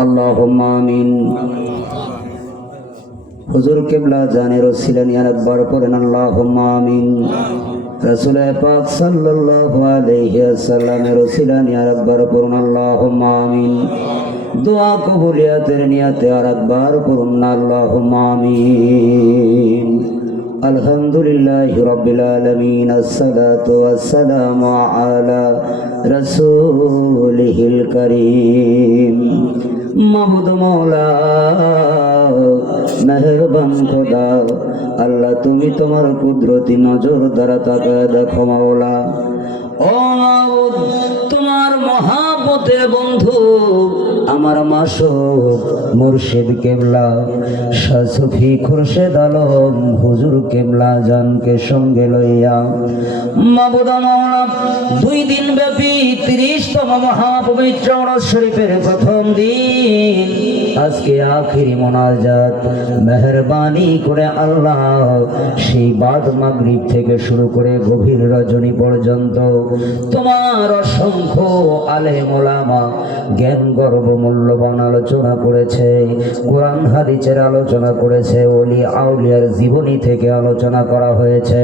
আল্লাহুম্মা আমিন। হুজুর কেবলা জানের ছিলেন একবার পড়েন, আল্লাহুম্মা আমিন। রাসূল পাক সাল্লাল্লাহু আলাইহি ওয়াসাল্লামের ছিলেন একবার পড়ুন, আল্লাহুম্মা আমিন। দোয়া কবুলিয়াতের নিয়াতে আর ওয়াসসালামু আলা রাসূলিহিল কারীম। মাহমুদ মৌলা মেহরবান খোদা, আল্লাহ তুমি তোমার কুদরতি নজর দ্বারা তাকায় দেখো মাওলা। ও তোমার মহাপতের বন্ধু আমার মাসুক মুর্শিদ কেবলা শাসুফি খুরশেদ আলম, হুজুর কেবলা জানকে সঙ্গে লইয়া। মাবুদ মাওলা দুই দিন ব্যাপী তিরিশতম মহাপবিত্র শরীফের প্রথম দিন। আজকে আখিরি মোনাজাত, মেহরবানি করে আল্লাহ সেই বাদ মাগরিব থেকে শুরু করে গভীর রজনী পর্যন্ত তোমার অসংখ্য আলে মোলামা জ্ঞান গর্ব মূল্যবান আলোচনা করেছে, কোরআন হাদিসের আলোচনা করেছে, ওলি আউলিয়ার জীবনী থেকে আলোচনা করা হয়েছে।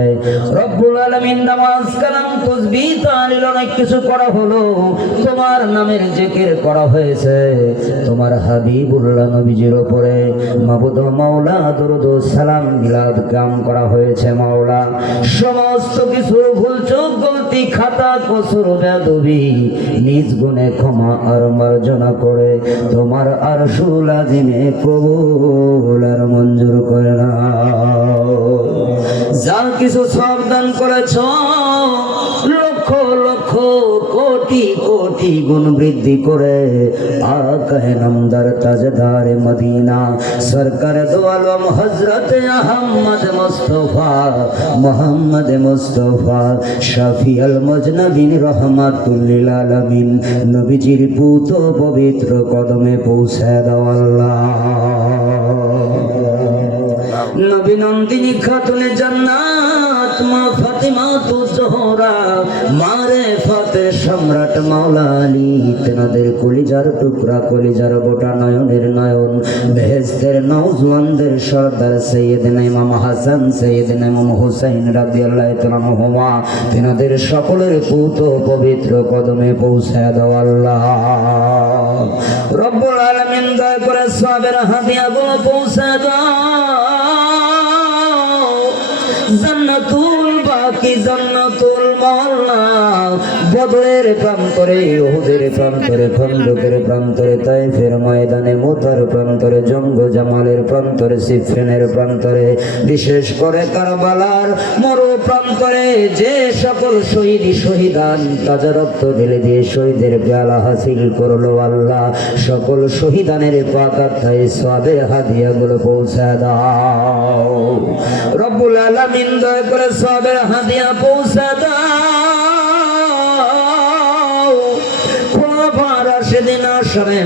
রব্বুল আলামিন নামাজ, কালাম, তসবিহ, তাহলিল অনেক কিছু করা হলো। তোমার নামের জিকির করা হয়েছে। তোমার হাবিবুল্লাহ নবীজির উপরে মাবুদ মাওলা দরুদ সালাম মিলাদ কাম করা হয়েছে, মাওলা। সমস্ত কিছু ভুল চোখ, গলতি, খাতা, কসুর, বেদবি, নিজ গুণে ক্ষমা আর মার্জনা করে। তোমার আর সুলাজিনে কবুল আর মঞ্জুর করে না যা কিছু সাবধান করেছ কোটি কোটি গুণ বৃদ্ধি করে আকাহে নামদার তাজদার মদিনা। সরকার দো আলম হজরত আহমদ মুস্তফা, মোহাম্মদ মুস্তফা শাফি আল মজনবিন রহমাতুল্লিল আলমিন, নবীজির পুত পবিত্র কদমে পৌঁছে দাও আল্লাহ। নবী নন্দিনী খাতুনে জান্নাত মা ফাতিমা মাওলা কলিজার টুকরা, কলিজার গোটা নয়নের নয়ন। বেহেস্তের নওজওয়ানদের সর্দার ইমাম হাসান ইমাম হুসাইন সকলের পুত পবিত্র কদমে পৌঁছে দাও আল্লাহ। রব্বুল আলামিন দয়া করে গুলো পৌঁছে দাও। জান্নাতুল বাকি জান্নাতুল মাওলা। বদরের প্রান্তরে ওহুদের প্রান্তরে, খন্দকের প্রান্তরে, তাইফের ময়দানে, মোতার প্রান্তরে, জঙ্গ জামালের প্রান্তরে সিফেনের প্রান্তরে, বিশেষ করে কারবালার মরু প্রান্তরে, যে সকল শহীদ শহীদান তাজা রক্ত ঢেলে দিয়ে শহীদের পেয়ালা হাসিল করল আল্লাহ। সকল শহীদানের পাকাত্তায় সবের হাদিয়াগুলো পৌঁছে দাও। রব্বুল আলামিন দয়া করে সবের হাদিয়া পৌঁছে দাও।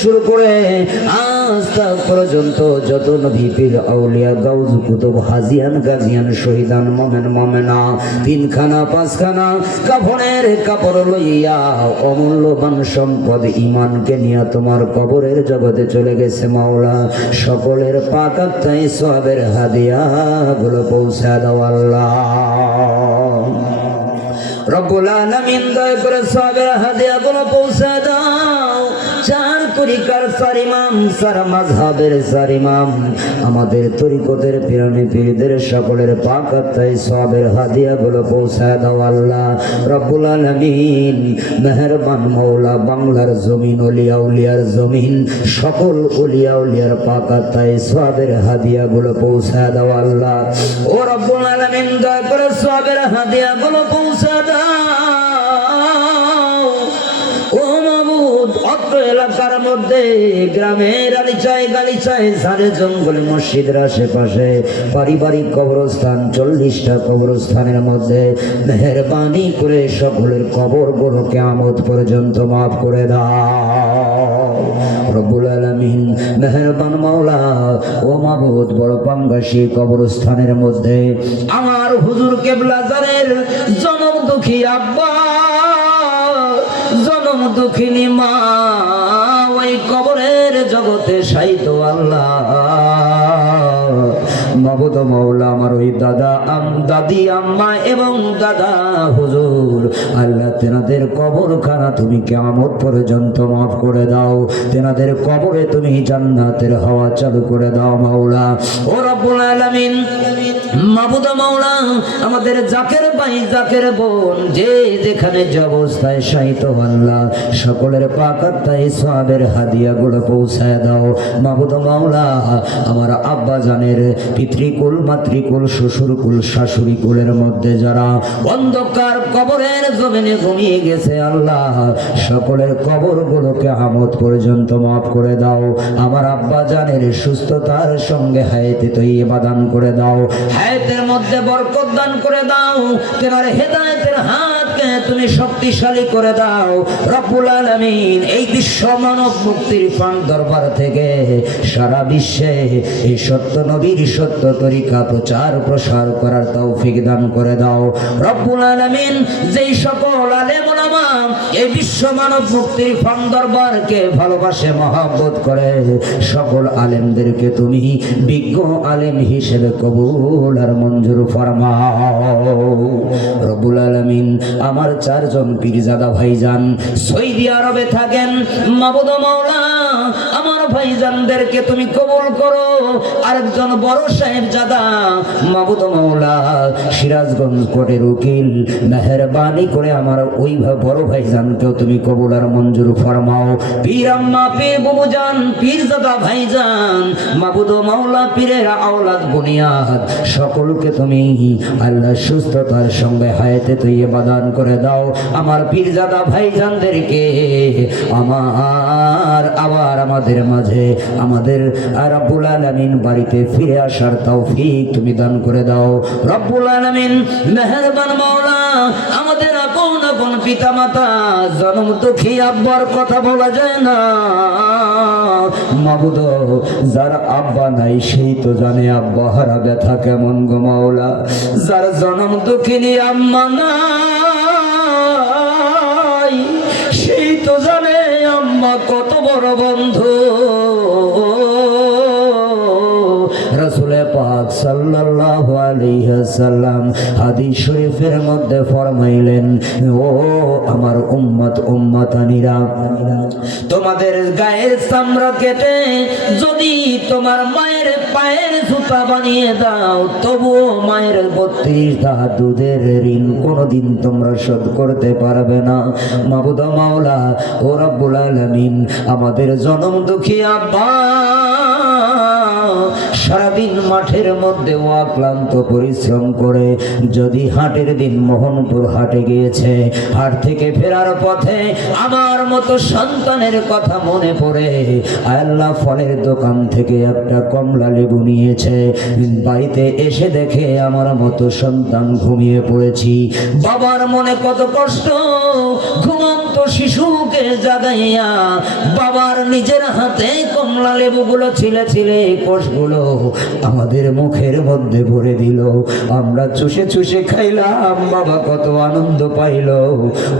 শুরু করে আজ তাক পর্যন্ত যত নবী পীর আউলিয়া গাউজ কুতুব, হাজিয়ান, গাজিয়ান, শহীদান, মোমেন, মোমেনা, তিনখানা, পাঁচখানা কাফনের কাপড় লইয়া অমূল্যবান সম্পদ ইমানকে নিয়ে তোমার কবরের জগতে চলে গেছে মাওলা। সকলের পাকাত্তাই সবের হাদিয়া গুলো পৌঁছা দাও আল্লাহ। রব্বুল আলামিন দয়া করে সবের হাদিয়া গুলো পৌঁছে দাও। চার তরিকার চার মাযহাবের চার ইমাম। আমাদের তরিকতের পিরানি পীরদের সকলের পাক আত্মায় সবের হাদিয়া গুলো পৌঁছায় দাও আল্লাহ। রব্বুল আলামিন মেহেরবান মৌলা বাংলার জমিন, অলিয়া উলিয়ার জমিন, সকল অলিয়া উলিয়ার আত্মায় সবের হাদিয়া গুলো পৌঁছায় দাও আল্লাহ। ও রব্বুল আলামিন, দয়া করে সবের হাদিয়া গুলো পৌঁছে দাও। এলাকার মধ্যে গ্রামের আলিচায় গালিচায় সারে জঙ্গলে মসজিদের আশেপাশে পারিবারিক কবরস্থান, চল্লিশটা কবরস্থানের মধ্যে মেহরবানি করে সকলের কবরগুলো কেমত পর্যন্ত মাফ করে দাও। রব্বুল আলামিন মেহরবান মাওলা ও মাবুদ বড় পাঙ্গাসী কবরস্থানের মধ্যে আমার হুজুর কেবলাজারের জনম দুঃখী আব্বা দুঃখিনী মা, ওই কবরের জগতে সাইত আল্লাহ। মাবুদ মৌলা আমার ওই দাদা, আম দাদি, আম্মা এবং দাদা হুজুর, আল্লাহ তেনাদের কবর কবরখানা তুমি কেমন পর্যন্ত মাফ করে দাও। তেনাদের কবরে তুমি জান্নাতের হাওয়া চালু করে দাও মাওলা। ও রব্বুল মাবুদ মাওলা, আমাদের জাকের ভাই, জাকের বোন, যে যেখানে যে অবস্থায় সাহিত্য আল্লাহ, সকলের পাকাত্তায় হাদিয়া গুলো পৌঁছায় দাও। মাবুদ মাওলা, আমার আব্বা জানের পিতৃকুল, মাতৃকুল, শ্বশুরকুল শাশুড়ি কুলের মধ্যে যারা অন্ধকার কবরের জমিনে ঘুমিয়ে গেছে আল্লাহ, সকলের কবর গুলোকে আমদ পর্যন্ত মাফ করে দাও। আমার আব্বা জানের সুস্থতার সঙ্গে হায়াতে তৈবা দান করে দাও। হায়াতের মধ্যে বরকত দান করে দাও। তেনার হেদায়েতের হাতকে তুমি শক্তিশালী করে দাও, রব্বুল আলামিন। এই বিশ্ব মানব মুক্তির ফান দরবার থেকে সারা বিশ্বে এই সত্য নবীর সত্য তরিকা প্রচার প্রসার করার তৌফিক দান করে দাও। রব্বুল আলামিন যেই সকল আলেম এই বিশ্ব মানব মুক্তির ফান দরবারকে ভালোবাসে, মহাব্বত করে, সকল আলেমদেরকে তুমি বিজ্ঞ আলেম হিসেবে কবুল আর মঞ্জুর ফরমাও। রব্বুল আলামিন আমার চারজন পীরজাদা ভাইজান সৌদি আরবে থাকেন। মাবুদ মাওলা আমার ভাইজানদেরকে তুমি কবুল করো। আরেকজন বড় সাহেব জাদা, মাবুদ মাওলা, সিরাজগঞ্জ কোর্টের উকিল, মেহরবানি করে আমার ওই বড় ভাইজানকেও তুমি কবুল আর মঞ্জুর ফরমাও। পীর আম্মা, পীর বুবুজান পীর দাদা ভাইজান, মাবুদ মাওলা, পীরের আওলাদ বুনিয়াদ, সকলকে তুমি আল্লাহ সুস্থতার সঙ্গে হায়াতে তুই বাদান করে দাও। আমার পীরজাদা ভাইজানদেরকে আমার, আবার আমাদের মাঝে, আমাদের রব্বুল আলামিন বাড়িতে ফিরে আসার তৌফিক তুমি দান করে দাও। রব্বুল আলামিন, মেহেরবান মাওলা, আমাদের আপন আপন পিতা মাতা জন্ম দুঃখী আব্বার কথা বলা যায় না। মাবুদ, যার আব্বা নাই, সেই তো জানে আব্বা হারা ব্যথা কেমন গো মাওলা। যার জন্ম দুঃখিনী আম্মা নাই বড় বন্ধু পাক সাল্লাল্লাহু আলাইহি সাল্লাম হাদিস শরীফের মধ্যে ফরমাইলেন, ও আমার উম্মত, উম্মতানিরা, তোমাদের গায়ের চামড়া কেটে যদি তোমার মায়ের পায়ের জুতা বানিয়ে দাও, তবুও মায়ের বত্রিশটা দুধের ঋণ কোনোদিন তোমরা শোধ করতে পারবে না। মাবুদা মাওলা, ও রব্বুল আলামিন, আমাদের জনম দুঃখী আব্বা মাঠের মধ্যে ও আক্লান্ত পরিশ্রম করে যদি হাটের দিন মোহনপুর হাটে গিয়েছে, হাট থেকে ফেরার পথে আমার মতো সন্তানের কথা মনে পড়ে। আল্লাহ ফলের দোকান থেকে একটা কমলা লেবু নিয়েছে। বাড়িতে এসে দেখে আমার মতো সন্তান ঘুমিয়ে পড়েছি। বাবার মনে কত কষ্ট ঘুমন্ত শিশুকে জাগাইয়া বাবার নিজের হাতে কমলা লেবুগুলো ছিলে ছিলে কোষগুলো আমাদের মুখের মধ্যে ভরে দিল। আমরা চুষে চুষে খাইলাম, বাবা কত আনন্দ পাইল।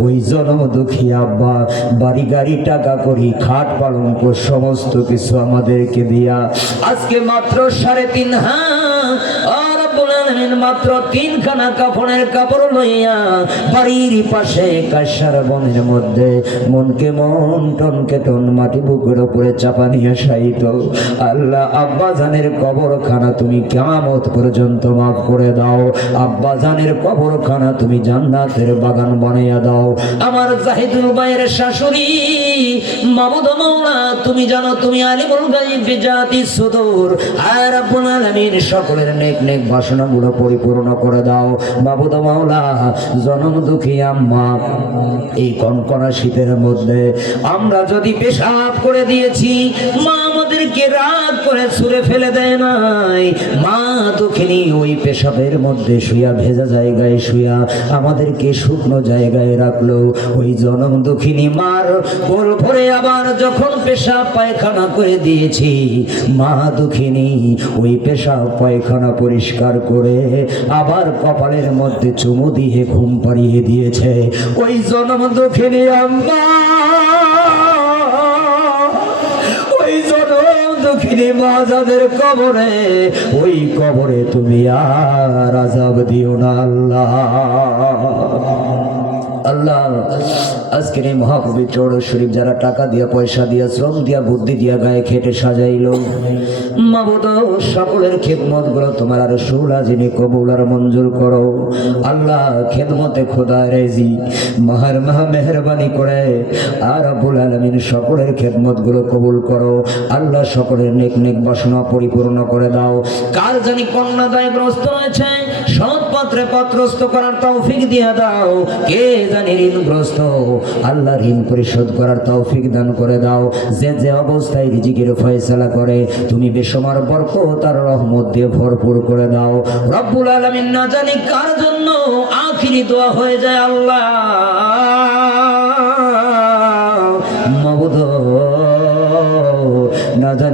ওই জনম দুঃখী আব্বা বাড়ি গাড়ি টাকা করি, খাট পালঙ্ক সমস্ত কিছু আমাদেরকে দিয়া। আজকে মাত্র সাড়ে তিন হাত বলেন মাত্র তিনখানা কাপড়ের কাপড় লইয়া বাড়ির পাশে কাশার বনের মধ্যে। মনকে মন, টনকে টন, মাটি বুকের উপরে চাপা নিয়ে সাইত আল্লাহ আব্বা জানের কবরখানা তুমি কেমত পর্যন্ত মাফ করে দাও। আব্বা জানের কবরখানা তুমি জান্নাতের বাগান বানাইয়া দাও। আমার জাহিদুল ভাইয়ের শাশুড়ি মামুদ মৌলা তুমি জানো তুমি আলিমুল গাইব জাতি সুদূর। আর আব্বুল আলামিন সকলের নেক নেক বাসনাগুলো পরিপূর্ণ করে দাও। বাবুদা মাওলা, জনম দুঃখী আম্মা, এই কনকনা শীতের মধ্যে আমরা যদি পেশাব করে দিয়েছি, মা আমাদেরকে রাগ করে ছুঁড়ে ফেলে দেয় নাই। মা দুঃখিনী ওই পেশাবের মধ্যে শুয়া ভেজা জায়গায় শুয়া আমাদেরকে শুকনো জায়গায় রাখল। ওই জনম দুঃখিনী মার গোল ভরে আবার যখন পেশাব পায়খানা করে দিয়েছি, মা দুঃখিনী ওই পেশাব পায়খানা পরিষ্কার করে আবার কপালের মধ্যে চুমু দিয়ে ঘুম পাড়িয়ে দিয়েছে। ওই জনম দুঃখিনী আম্মা! ওই জনম দুঃখিনী মা যাদের কবরে, ওই কবরে তুমি আর আজাব দিও না, আল্লাহ। আল্লাহ। আজকের এই মহাপবিত্র শরীফ যারা টাকা দিয়া, পয়সা দিয়া, শ্রম দিয়া, বুদ্ধি দিয়া গায়ে খেটে সাজাইলো। মাবুদ সকলের খেদমতগুলো তোমার আর সুলা যিনি কবুল আর মঞ্জুর করো। আল্লাহ খেদমতে খোদা রেজি। মাহার মাহা মেহরবানি করে। আর আব্বুল আলমিন সকলের খেদমতগুলো কবুল করো। আল্লাহ সকলের নেক নেক বাসনা পরিপূর্ণ করে দাও। কার জানি কন্যা দায়গ্রস্ত হয়েছে পাত্রে পত্রস্থ করার তৌফিক দিয়া দাও। কে জানি ঋণগ্রস্ত? আল্লাহ ঋণ পরিশোধ করার তৌফিক দান করে দাও। যে যে অবস্থায় রিজিকের ফয়সালা করে, তুমি বেসমার বরক তার রহমত দিয়ে ভরপুর করে দাও। রব্বুল আলমিন না জানি কার জন্য আখিরি দোয়া হয়ে যায় আল্লাহ।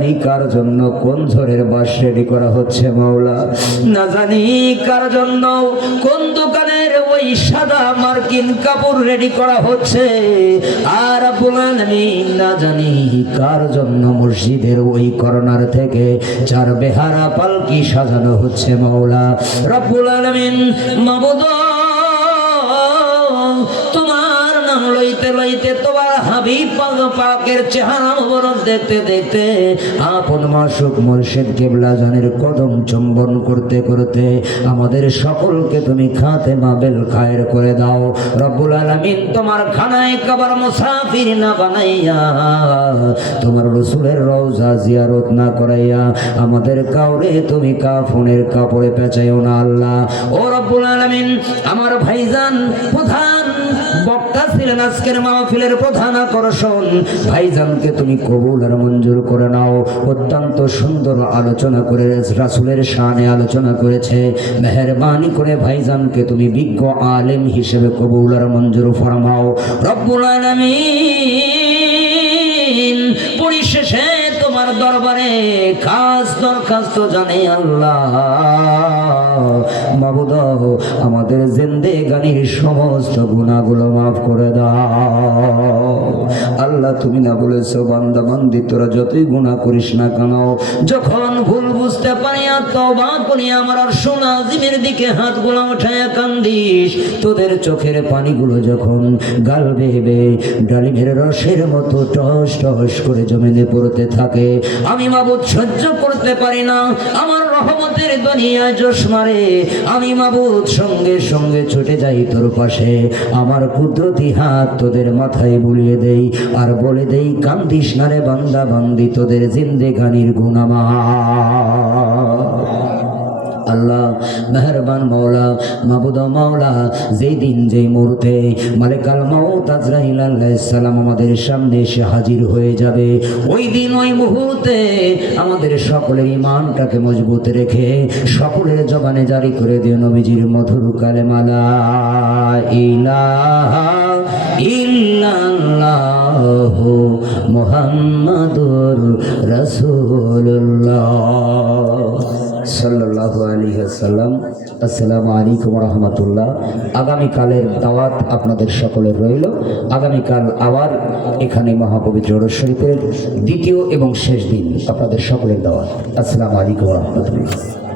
জানি কার জন্য কোন ঝড়ের বাস রেডি করা হচ্ছে, মাওলা। না জানি কার জন্য কোন দোকানের ওই সাদা মার্কিন কাপড় রেডি করা হচ্ছে। আর না জানি কার জন্য মসজিদের ওই করোনার থেকে চার বেহারা পালকি সাজানো হচ্ছে, মাওলা। রব্বুল আলমিন মাবুদ লইতে লইতে তোমার হাবিব পাক পাকের চেহারা মুবারক দেখতে দেখতে আপন মাসুক মুর্শিদ কেবলা জানের কদম চুম্বন করতে করতে আমাদের সকলকে তুমি খাতে মাবেল খায়ের করে দাও। রব্বুল আলামিন তোমার খানায় কাবার মুসাফির না বানাইয়া, তোমার রসুলের রওজা জিয়ারত না করাইয়া আমাদের কাউরে তুমি কাফনের কাপড়ে পেঁচাইও না আল্লাহ। ও রব্বুল আলামিন, আমার ভাইজান প্রধান বক্তা ছিলেন আজকের মাহফিলের প্রধান আকর্ষণ। ভাইজানকে তুমি কবুল আর মঞ্জুর করে নাও। অত্যন্ত সুন্দর আলোচনা করে রাসুলের শানে আলোচনা করেছে। মেহরবানি করে ভাইজানকে তুমি বিজ্ঞ আলেম হিসেবে কবুল আর মঞ্জুর ফরমাও। রব্বুল আলামিন! দরবারে খাস দরখাস্ত জানে আল্লাহ। মাবুদ, আমাদের জেন্দে গানির সমস্ত গুণাগুলো মাফ করে দাও। আল্লাহ, তুমি না বলেছ, বান্দা বান্দি, তোরা যতই গুণা করিস না কেন, যখন ভুল বুঝতে পারি তবা করি, আমার আর সোনা জিমের দিকে হাতগুলো উঠায় কান্দিস, তোদের চোখের পানিগুলো যখন গাল বেবে ডালিমের রসের মতো টস টস করে জমিনে পড়তে থাকে আমি মাবুদ সহ্য করতে পারি না। আমার রহমতের দুনিয়া জোশ মারে। আমি মাবুদ সঙ্গে সঙ্গে ছুটে যাই তোর পাশে। আমার কুদরতি হাত তোদের মাথায় বুলিয়ে দেই। আর বলে দেই, কান্দিস না রে বান্দা, বান্দি তোদের জিন্দেগানির গুণামা আল্লাহ, মেহরবান মাওলা, মাবুদ মাওলা, যেই দিন, যেই মুহূর্তে মালিকাল আজরাইল আলাইহিস সালাম আমাদের সামনে এসে হাজির হয়ে যাবে, ওই দিন, ওই মুহূর্তে আমাদের সকলের ইমানটাকে মজবুত রেখে সকলের জবানে জারি করে দিও নবীজির মধুর কালেমালা। ইলাহা ইল্লাল্লাহু মুহাম্মাদুর রাসূলুল্লাহ। সাল্লাল্লাহু আলী ওয়াসাল্লাম। আসসালামু আলাইকুম রহমতুল্লাহ। আগামীকালের দাওয়াত আপনাদের সকলের রইল। আগামীকাল আবার এখানে মহাপবিত্র রোজ দ্বিতীয় এবং শেষ দিন আপনাদের সকলের দাওয়াত। আসসালামু আলাইকুম রহমতুল্লাহ।